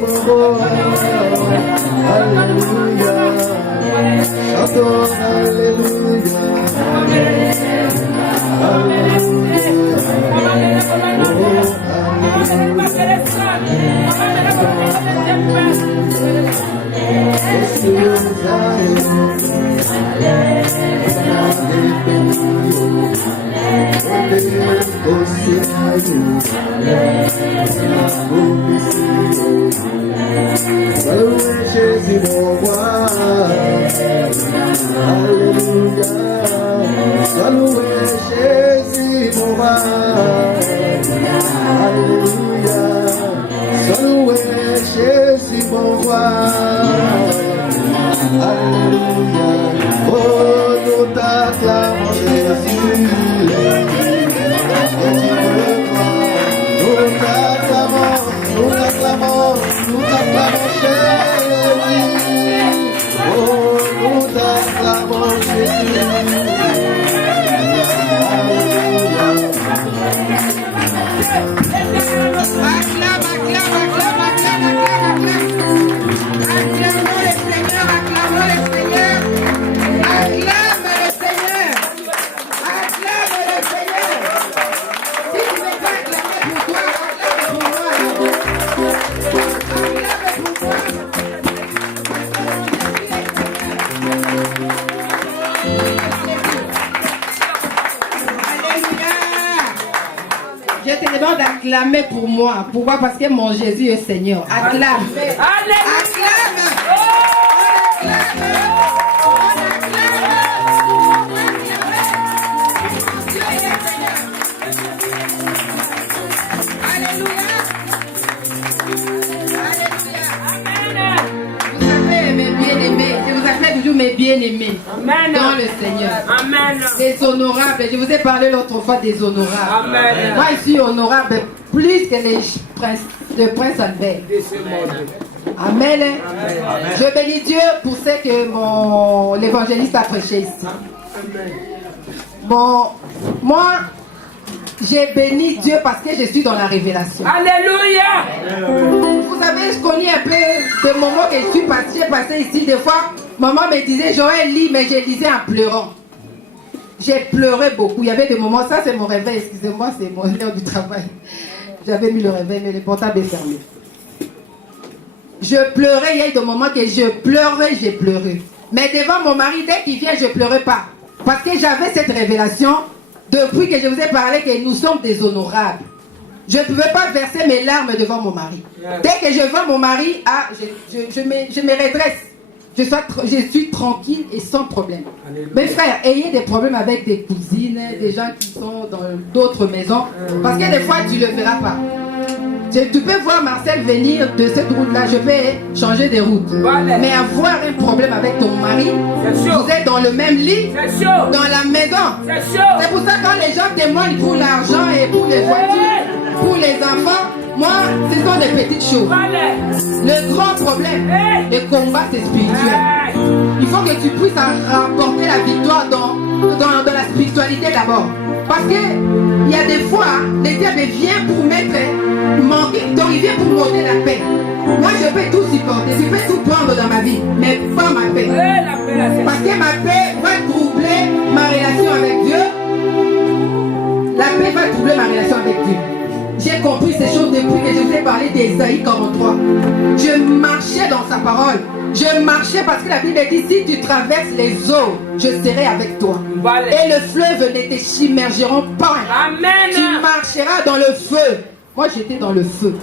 mon roi. Alléluia. Chantons Alléluia. Salut Jésus mon roi. Alléluia. Salut Jésus mon roi. Alléluia. Salut Jésus mon roi. Alléluia. Oh, nous t'acclamons Jésus. Nous t'acclamons Jésus. Oh, nous t'acclamons Jésus. Acclamez pour moi. Pourquoi? Parce que mon Jésus est Seigneur. Acclame. Acclame. Mes bien-aimés dans le Seigneur. Amen. Déshonorable. Je vous ai parlé l'autre fois déshonorable. Amen. Moi, je suis honorable plus que le prince Albert. Amen. Amen. Je bénis Dieu pour ce que l'évangéliste a prêché ici. Amen. Bon, moi, j'ai béni Dieu parce que je suis dans la révélation. Alléluia. Vous savez, je connais un peu des moments que je suis passé ici. Des fois, maman me disait, Joël, lis, mais je lisais en pleurant. J'ai pleuré beaucoup. Il y avait des moments, ça c'est mon réveil, excusez-moi, c'est mon heure du travail. J'avais mis le réveil, mais le portable est fermé. Je pleurais, il y a eu des moments que je pleurais, j'ai pleuré. Mais devant mon mari, dès qu'il vient, je ne pleurais pas. Parce que j'avais cette révélation, depuis que je vous ai parlé que nous sommes déshonorables. Je ne pouvais pas verser mes larmes devant mon mari. Dès que je vois mon mari, je me redresse. Je suis tranquille et sans problème. Mes frères, ayez des problèmes avec des cousines, des gens qui sont dans d'autres maisons. Parce que des fois, tu ne le verras pas. Tu peux voir Marcel venir de cette route-là, je vais changer de route. Mais avoir un problème avec ton mari, vous êtes dans le même lit, dans la maison. C'est pour ça que quand les gens témoignent pour l'argent et pour les voitures, pour les enfants, moi, ce sont des petites choses. Le grand problème, le combat, c'est spirituel. Il faut que tu puisses rapporter la victoire dans la spiritualité d'abord. Parce que il y a des fois, le diable vient pour manquer, donc il vient pour m'ôter la paix. Moi, je peux tout supporter, je peux tout prendre dans ma vie, mais pas ma paix. Parce que ma paix va troubler ma relation avec Dieu. La paix va troubler ma relation avec Dieu. J'ai compris ces choses depuis que je vous ai parlé d'Ésaïe 43. Je marchais dans sa parole. Je marchais parce que la Bible dit, si tu traverses les eaux, je serai avec toi. Et le fleuve ne te submergeront pas. Amen. Tu marcheras dans le feu. Moi, j'étais dans le feu.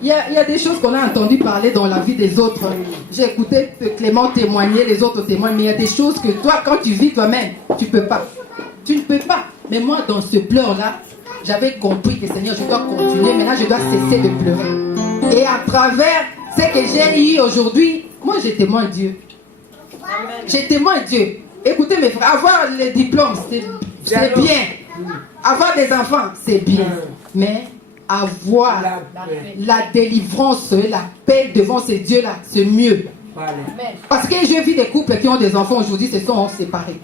Il y a des choses qu'on a entendu parler dans la vie des autres. J'ai écouté Clément témoigner, les autres témoignent, mais il y a des choses que toi, quand tu vis toi-même, tu ne peux pas. Tu ne peux pas. Mais moi, dans ce pleur-là, j'avais compris que Seigneur, je dois continuer. Maintenant, je dois cesser de pleurer. Et à travers ce que j'ai eu aujourd'hui, moi, je témoigne Dieu. Je témoigne Dieu. Écoutez mes frères, avoir les diplômes, c'est bien. Avoir des enfants, c'est bien. Mais avoir la délivrance, la paix devant ces dieux-là, c'est mieux. Parce que je vis des couples qui ont des enfants aujourd'hui, se sont séparés.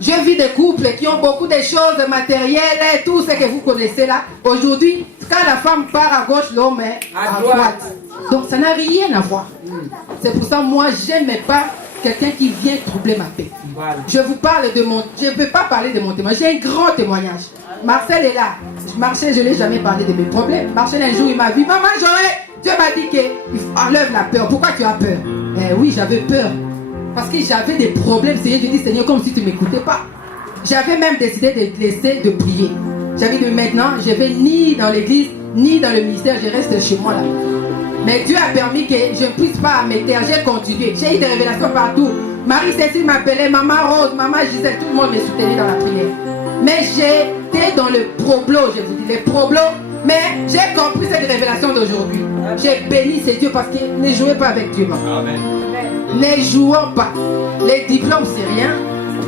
Je vis des couples qui ont beaucoup de choses matérielles, tout ce que vous connaissez là. Aujourd'hui, Quand la femme part à gauche, l'homme est à droite. Donc ça n'a rien à voir. C'est pour ça moi j'aimais pas quelqu'un qui vient troubler ma paix. Je vous parle de mon... Je ne peux pas parler de mon témoignage. J'ai un grand témoignage. Marcel est là. Marcel, je ne l'ai jamais parlé de mes problèmes. Marcel, un jour, il m'a vu. Maman, Dieu m'a dit qu'il enlève la peur. Pourquoi tu as peur? Oui, j'avais peur. Parce que j'avais des problèmes. Seigneur, je dis, Seigneur, comme si tu ne m'écoutais pas. J'avais même décidé de laisser de prier. J'avais dit, maintenant, je ne vais ni dans l'église, ni dans le ministère. Je reste chez moi là. Mais Dieu a permis que je ne puisse pas m'éteindre. J'ai continué. J'ai eu des révélations partout. Marie-Cécile m'appelait, Maman Rose, Maman Gisèle, tout le monde me soutenait dans la prière. Mais j'étais dans le problème, je vous dis, les problèmes. Mais j'ai compris cette révélation d'aujourd'hui. J'ai béni ces dieux parce que ne jouez pas avec Dieu. Amen. Ne jouons pas. Les diplômes, c'est rien.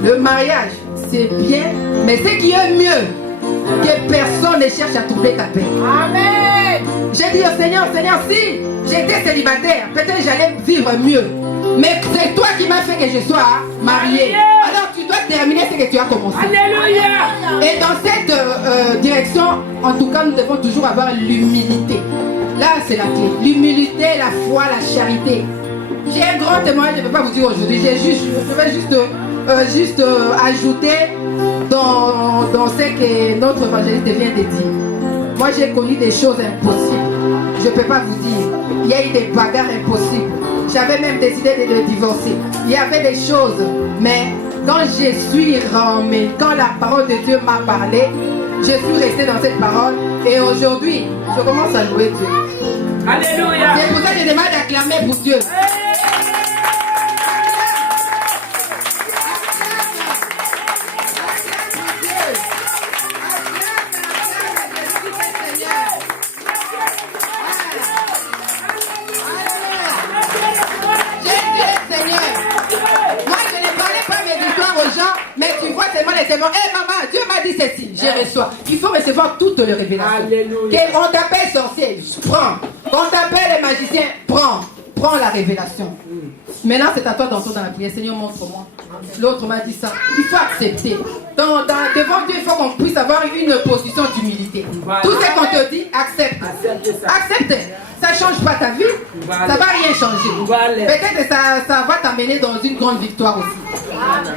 Le mariage, c'est bien. Mais ce qui est mieux, que personne ne cherche à troubler ta paix. Amen. J'ai dit au Seigneur, Seigneur, si j'étais célibataire, peut-être j'allais vivre mieux. Mais c'est toi qui m'as fait que je sois mariée. Alors tu dois terminer ce que tu as commencé. Alléluia. Et dans cette direction, en tout cas, nous devons toujours avoir l'humilité. Là, c'est la clé. L'humilité, la foi, la charité. J'ai un grand témoignage, je ne peux pas vous dire aujourd'hui. Je vais juste ajouter dans ce que notre évangéliste vient de dire. Moi, j'ai connu des choses impossibles. Je ne peux pas vous dire. Il y a eu des bagarres impossibles. J'avais même décidé de divorcer. Il y avait des choses. Mais quand je suis rentrée, quand la parole de Dieu m'a parlé, je suis restée dans cette parole. Et aujourd'hui, je commence à louer Dieu. Alléluia. C'est pour ça que je demande d'acclamer pour Dieu. Maman, Dieu m'a dit ceci, je reçois. Il faut recevoir toutes les révélations. On t'appelle sorcier, prends. On t'appelle les magiciens, prends la révélation. Maintenant, c'est à toi d'entrer dans la prière. Seigneur, montre-moi. L'autre m'a dit ça. Il faut accepter. Devant Dieu, il faut qu'on puisse avoir une position d'humilité. Tout ce qu'on te dit, accepte. Accepte. Ça ne change pas ta vie. Ça ne va rien changer. Peut-être que ça va t'amener dans une grande victoire aussi.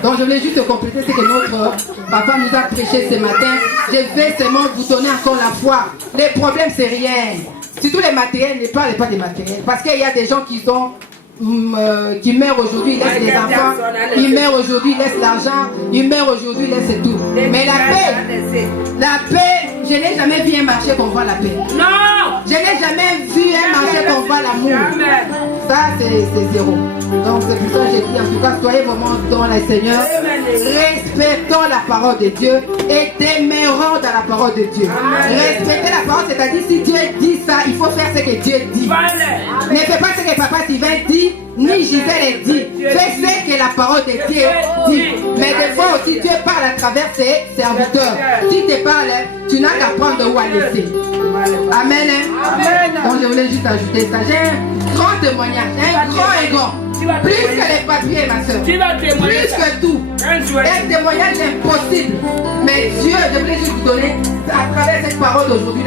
Donc je voulais juste compléter ce que notre papa nous a prêché ce matin. Je vais seulement vous donner encore la foi. Les problèmes, c'est rien. Surtout les matériels, ne parlez pas des matériels. Parce qu'il y a des gens qui meurent aujourd'hui, ils laissent les enfants. Ils meurent aujourd'hui, ils laissent l'argent. Ils meurent aujourd'hui, ils laissent tout. Mais la paix, je n'ai jamais vu un marché qu'on vend la paix. Non! Je n'ai jamais vu un marché qu'on vend l'amour. Ça, c'est zéro. Donc c'est pour ça que j'ai dit, en tout cas, soyez vraiment dans le Seigneur. Respectons la parole de Dieu et demeurons dans la parole de Dieu. Respectez la parole, c'est-à-dire si Dieu dit ça, il faut faire ce que Dieu dit. Ne fais pas ce que Papa Sylvain dit, ni Gisèle dit. Fais ce que la parole de Dieu dit. Mais des fois aussi, Dieu parle à travers ses serviteurs. Si tu parles, tu n'as qu'à prendre ou à laisser. Amen. Donc je voulais juste ajouter ça. J'ai un grand témoignage, un grand. Plus que les papiers, ma soeur. Plus que tout. Un témoignage impossible. Mais Dieu, je voulais juste vous donner à travers cette parole d'aujourd'hui.